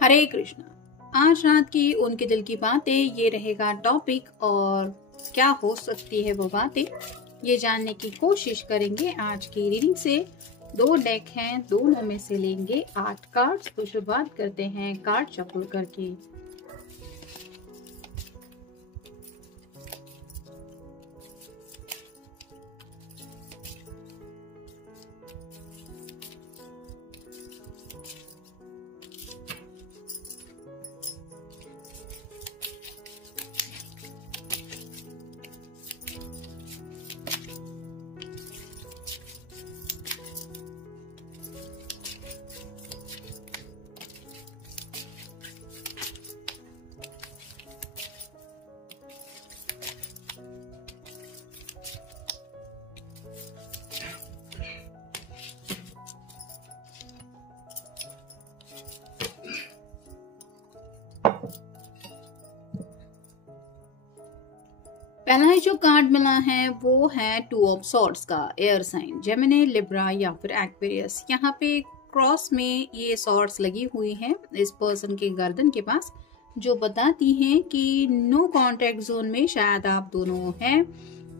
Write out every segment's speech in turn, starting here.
हरे कृष्णा। आज रात की उनके दिल की बातें ये रहेगा टॉपिक, और क्या हो सकती है वो बातें ये जानने की कोशिश करेंगे आज की रीडिंग से। 2 डेक हैं, दोनों में से लेंगे 8 कार्ड्स। तो शुरुआत करते हैं कार्ड शफल करके। पहला जो कार्ड मिला है वो है 2 ऑफ सॉर्ड्स का। एयर साइन जेमिनी, लिब्रा या फिर एक्वेरियस। यहाँ पे क्रॉस में ये सॉर्ड्स लगी हुई हैं इस पर्सन के गर्दन के पास, जो बताती हैं कि नो कॉन्टेक्ट जोन में शायद आप दोनों हैं।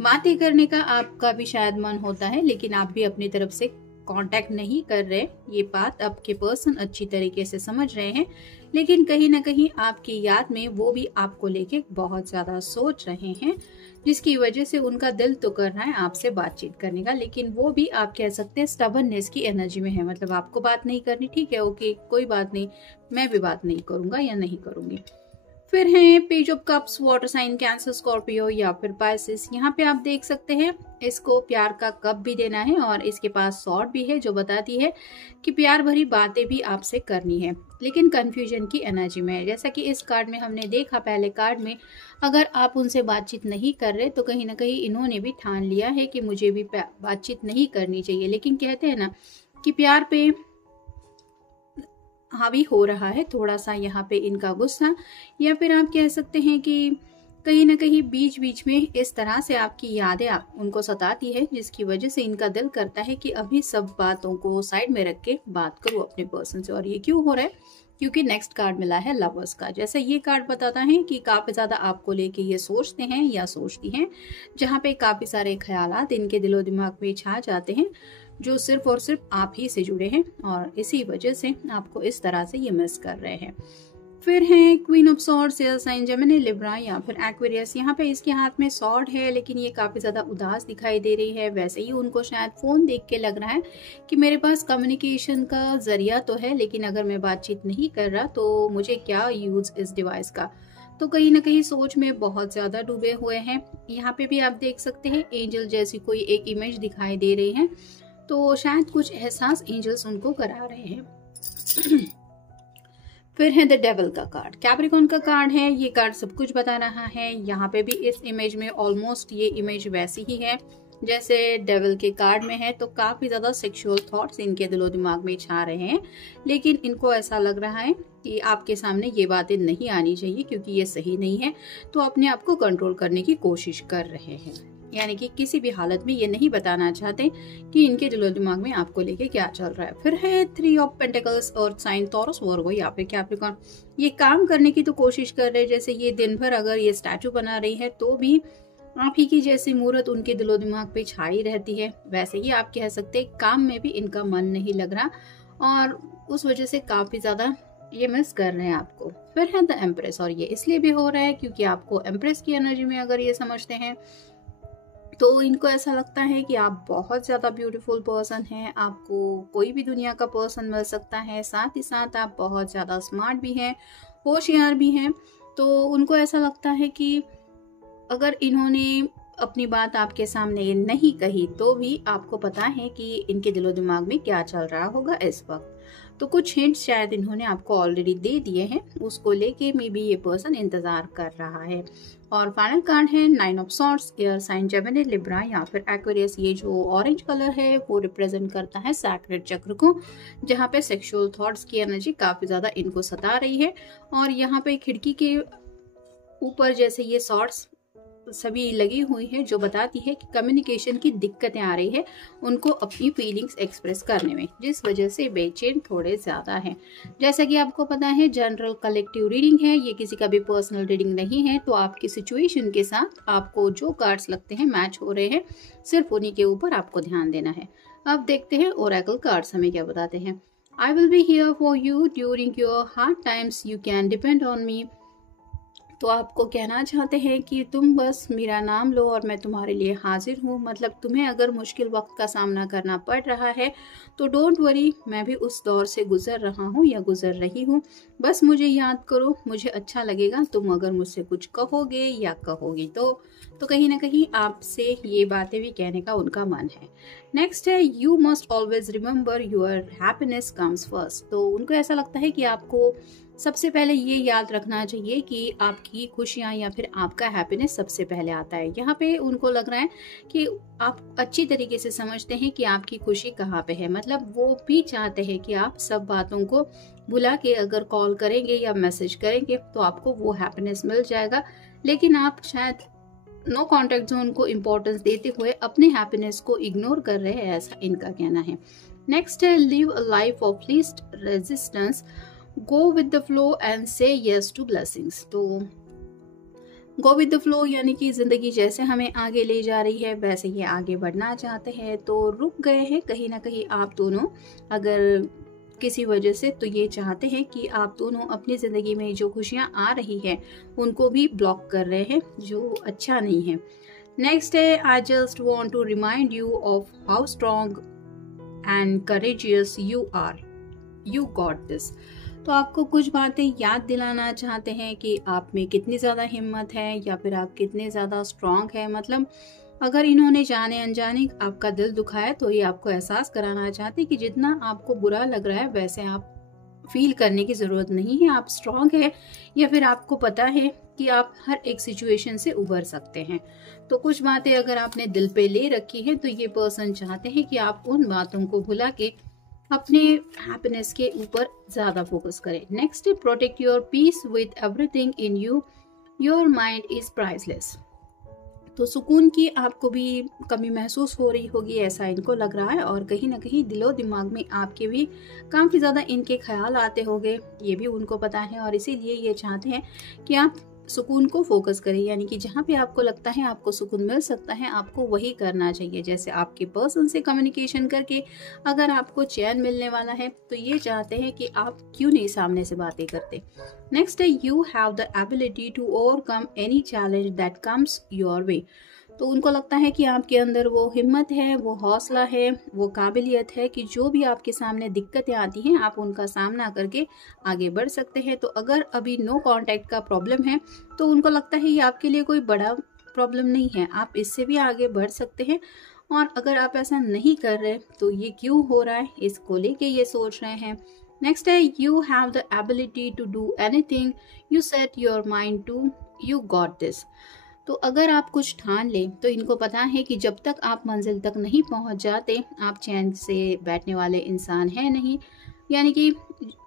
बातें करने का आपका भी शायद मन होता है, लेकिन आप भी अपनी तरफ से कांटेक्ट नहीं कर रहे। ये बात आपके पर्सन अच्छी तरीके से समझ रहे हैं, लेकिन कहीं ना कहीं आपकी याद में वो भी आपको लेके बहुत ज्यादा सोच रहे हैं, जिसकी वजह से उनका दिल तो कर रहा है आपसे बातचीत करने का, लेकिन वो भी आप कह सकते हैं स्टबर्ननेस की एनर्जी में है। मतलब आपको बात नहीं करनी, ठीक है, ओके, कोई बात नहीं, मैं भी बात नहीं करूंगा या नहीं करूंगी। फिर है page of cups, water sign Cancer, Scorpio या फिर पाइसेस। यहाँ पे आप देख सकते हैं इसको प्यार का कप भी देना है और इसके पास सॉर्ड भी है, जो बताती है कि प्यार भरी बातें भी आपसे करनी है, लेकिन कंफ्यूजन की एनर्जी में है। जैसा कि इस कार्ड में हमने देखा, पहले कार्ड में अगर आप उनसे बातचीत नहीं कर रहे तो कहीं ना कहीं इन्होंने भी ठान लिया है कि मुझे भी बातचीत नहीं करनी चाहिए। लेकिन कहते हैं ना कि प्यार पे हावी हो रहा है थोड़ा सा यहाँ पे इनका गुस्सा, या फिर आप कह सकते हैं कि कहीं ना कहीं बीच बीच में इस तरह से आपकी यादें उनको सताती है, जिसकी वजह से इनका दिल करता है कि अभी सब बातों को साइड में रख के बात करूं अपने पर्सन से। और ये क्यों हो रहा है? क्योंकि नेक्स्ट कार्ड मिला है लवर्स का। जैसे ये कार्ड बताता है कि काफी ज्यादा आपको लेके ये सोचते हैं या सोचती हैं, जहाँ पे काफी सारे ख्यालात इनके दिलो दिमाग में छा जाते हैं, जो सिर्फ और सिर्फ आप ही से जुड़े हैं, और इसी वजह से आपको इस तरह से ये मिस कर रहे हैं। फिर है queen of swords, air sign Gemini, Libra या फिर एक्वेरियस। यहाँ पे इसके हाथ में सॉर्ड है, लेकिन ये काफी ज्यादा उदास दिखाई दे रही है। वैसे ही उनको शायद फोन देख के लग रहा है कि मेरे पास कम्युनिकेशन का जरिया तो है, लेकिन अगर मैं बातचीत नहीं कर रहा तो मुझे क्या यूज इस डिवाइस का। तो कहीं ना कहीं सोच में बहुत ज्यादा डूबे हुए हैं। यहाँ पे भी आप देख सकते हैं एंजल जैसी कोई एक इमेज दिखाई दे रही है, तो शायद कुछ एहसास एंजल्स उनको करा रहे हैं। फिर है द डेविल का कार्ड, कैप्रिकॉर्न का कार्ड है। ये कार्ड सब कुछ बता रहा है। यहाँ पे भी इस इमेज में ऑलमोस्ट ये इमेज वैसी ही है जैसे डेविल के कार्ड में है। तो काफी ज्यादा सेक्सुअल थॉट्स इनके दिलो दिमाग में छा रहे हैं, लेकिन इनको ऐसा लग रहा है कि आपके सामने ये बातें नहीं आनी चाहिए क्योंकि ये सही नहीं है, तो अपने आप को कंट्रोल करने की कोशिश कर रहे हैं। यानी कि किसी भी हालत में ये नहीं बताना चाहते कि इनके दिलो दिमाग में आपको लेके क्या चल रहा है। फिर है 3 ऑफ पेंटिकल्स और साइन टॉरस, वर्गो या फिर कैप्रिकॉर्न। ये काम करने की तो कोशिश कर रहे हैं, जैसे ये दिन भर अगर ये स्टैचू बना रही है तो भी आप ही की जैसी मूर्त उनके दिलो दिमाग पे छाई रहती है। वैसे ही आप कह सकते हैं काम में भी इनका मन नहीं लग रहा, और उस वजह से काफी ज्यादा ये मिस कर रहे हैं आपको। फिर है द एम्प्रेस, और ये इसलिए भी हो रहा है क्योंकि आपको एम्प्रेस की एनर्जी में अगर ये समझते हैं तो इनको ऐसा लगता है कि आप बहुत ज़्यादा ब्यूटीफुल पर्सन हैं, आपको कोई भी दुनिया का पर्सन मिल सकता है। साथ ही साथ आप बहुत ज़्यादा स्मार्ट भी हैं, होशियार भी हैं। तो उनको ऐसा लगता है कि अगर इन्होंने अपनी बात आपके सामने नहीं कही तो भी आपको पता है कि इनके दिलो दिमाग में क्या चल रहा होगा इस वक्त। तो कुछ हिंट्स शायद इन्होंने आपको ऑलरेडी दे दिए हैं, उसको लेके मे बी ये पर्सन इंतजार कर रहा है। और फाइनल कार्ड है 9 of swords, air sign Gemini, Libra या फिर एक्वेरियस। ये जो ऑरेंज कलर है वो रिप्रेजेंट करता है सैक्रेड चक्र को, जहाँ पे सेक्सुअल थॉट्स की एनर्जी काफी ज्यादा इनको सता रही है। और यहाँ पे खिड़की के ऊपर जैसे ये सॉर्ड्स सभी लगी हुई है जो बताती है कि कम्युनिकेशन की दिक्कतें आ रही है उनको अपनी फीलिंग्स एक्सप्रेस करने में, जिस वजह से बेचैन थोड़े ज़्यादा हैं। जैसा कि आपको पता है जनरल कलेक्टिव रीडिंग है, ये किसी का भी पर्सनल रीडिंग नहीं है। तो आपकी सिचुएशन के साथ आपको जो कार्ड्स लगते हैं मैच हो रहे हैं, सिर्फ उन्हीं के ऊपर आपको ध्यान देना है। अब देखते हैं ओरेकल कार्ड्स हमें क्या बताते हैं। I will be here for you during your hard times, you can depend on me. तो आपको कहना चाहते हैं कि तुम बस मेरा नाम लो और मैं तुम्हारे लिए हाजिर हूँ। मतलब तुम्हें अगर मुश्किल वक्त का सामना करना पड़ रहा है तो डोंट वरी, मैं भी उस दौर से गुजर रहा हूँ या गुजर रही हूँ। बस मुझे याद करो, मुझे अच्छा लगेगा तुम अगर मुझसे कुछ कहोगे या कहोगी तो कहीं ना कहीं आपसे ये बातें भी कहने का उनका मन है। नेक्स्ट है you must always remember your happiness comes first. तो उनको ऐसा लगता है कि आपको सबसे पहले ये याद रखना चाहिए कि आपकी खुशियाँ या फिर आपका हैप्पीनेस सबसे पहले आता है। यहाँ पे उनको लग रहा है कि आप अच्छी तरीके से समझते हैं कि आपकी खुशी कहाँ पे है। मतलब वो भी चाहते हैं कि आप सब बातों को भुला के अगर कॉल करेंगे या मैसेज करेंगे तो आपको वो हैप्पीनेस मिल जाएगा, लेकिन आप शायद नो कॉन्टेक्ट जोन को इम्पोर्टेंस देते हुए अपने हैप्पीनेस को इग्नोर कर रहे हैं, ऐसा इनका कहना है। नेक्स्ट है live a life of least resistance, go with the flow and से यस टू ब्लेसिंग्स। तो गो विद द फ्लो यानी कि जिंदगी जैसे हमें आगे ले जा रही है वैसे ही आगे बढ़ना चाहते हैं, तो रुक गए हैं कहीं ना कहीं आप दोनों अगर किसी वजह से। तो ये चाहते हैं कि आप दोनों अपनी जिंदगी में जो खुशियां आ रही है उनको भी ब्लॉक कर रहे हैं, जो अच्छा नहीं है। नेक्स्ट है I just want to remind you of how strong and courageous you are, you got this. तो आपको कुछ बातें याद दिलाना चाहते हैं कि आप में कितनी ज़्यादा हिम्मत है या फिर आप कितने ज़्यादा स्ट्रॉन्ग है। मतलब अगर इन्होंने जाने अनजाने आपका दिल दुखाया तो ये आपको एहसास कराना चाहते हैं कि जितना आपको बुरा लग रहा है वैसे आप फील करने की ज़रूरत नहीं है, आप स्ट्रॉन्ग है या फिर आपको पता है कि आप हर एक सिचुएशन से उबर सकते हैं। तो कुछ बातें अगर आपने दिल पे ले रखी है तो ये पर्सन चाहते हैं कि आप उन बातों को भुला के अपने हैप्पीनेस के ऊपर ज़्यादा फोकस करें। नेक्स्ट है protect your peace with everything in you, your mind is priceless. तो सुकून की आपको भी कमी महसूस हो रही होगी, ऐसा इनको लग रहा है, और कहीं ना कहीं दिलो दिमाग में आपके भी काफ़ी ज़्यादा इनके ख्याल आते होंगे, ये भी उनको पता है। और इसीलिए ये चाहते हैं कि आप सुकून को फोकस करें, यानी कि जहाँ पे आपको लगता है आपको सुकून मिल सकता है आपको वही करना चाहिए। जैसे आपके पर्सन से कम्युनिकेशन करके अगर आपको चैन मिलने वाला है तो ये चाहते हैं कि आप क्यों नहीं सामने से बातें करते। नेक्स्ट है you have the ability to overcome any challenge that comes your way. तो उनको लगता है कि आपके अंदर वो हिम्मत है, वो हौसला है, वो काबिलियत है कि जो भी आपके सामने दिक्कतें आती हैं आप उनका सामना करके आगे बढ़ सकते हैं। तो अगर अभी नो कांटेक्ट का प्रॉब्लम है तो उनको लगता है ये आपके लिए कोई बड़ा प्रॉब्लम नहीं है, आप इससे भी आगे बढ़ सकते हैं। और अगर आप ऐसा नहीं कर रहे तो ये क्यों हो रहा है इसको लेके ये सोच रहे हैं। नेक्स्ट है you have the ability to do anything you set your mind to, you got this. तो अगर आप कुछ ठान लें तो इनको पता है कि जब तक आप मंजिल तक नहीं पहुंच जाते आप चैन से बैठने वाले इंसान हैं नहीं, यानी कि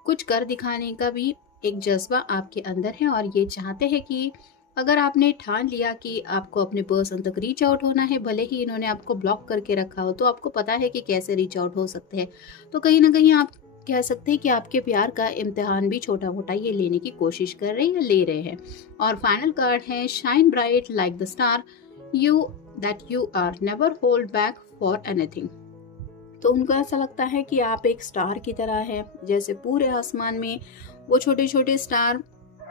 कुछ कर दिखाने का भी एक जज्बा आपके अंदर है। और ये चाहते हैं कि अगर आपने ठान लिया कि आपको अपने पर्सन तक रीच आउट होना है, भले ही इन्होंने आपको ब्लॉक करके रखा हो, तो आपको पता है कि कैसे रीच आउट हो सकते हैं। तो कहीं ना कहीं आप कह सकते हैं कि आपके प्यार का इम्तिहान भी छोटा मोटा ये लेने की कोशिश कर रहे हैं या ले रहे हैं। और फाइनल कार्ड है shine bright like the star, you that you are never hold back for anything. तो उनको ऐसा लगता है कि आप एक स्टार की तरह है, जैसे पूरे आसमान में वो छोटे छोटे स्टार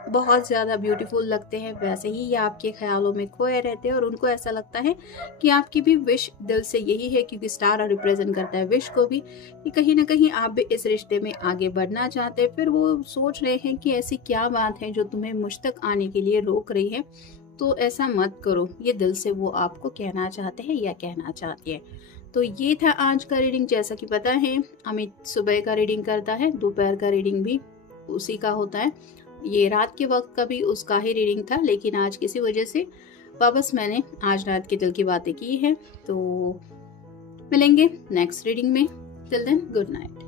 बहुत ज़्यादा ब्यूटीफुल लगते हैं वैसे ही ये आपके ख्यालों में खोए रहते हैं। और उनको ऐसा लगता है कि आपकी भी विश दिल से यही है, क्योंकि स्टार रिप्रेजेंट करता है विश को भी, कि कहीं ना कहीं आप भी इस रिश्ते में आगे बढ़ना चाहते हैं। फिर वो सोच रहे हैं कि ऐसी क्या बात है जो तुम्हें मुझ तक आने के लिए रोक रही है, तो ऐसा मत करो, ये दिल से वो आपको कहना चाहते हैं या कहना चाहती है। तो ये था आज का रीडिंग। जैसा कि पता है अमित सुबह का रीडिंग करता है, दोपहर का रीडिंग भी उसी का होता है, ये रात के वक्त का भी उसका ही रीडिंग था, लेकिन आज किसी वजह से वापस मैंने आज रात के दिल की बातें की है। तो मिलेंगे नेक्स्ट रीडिंग में, टिल देन गुड नाइट।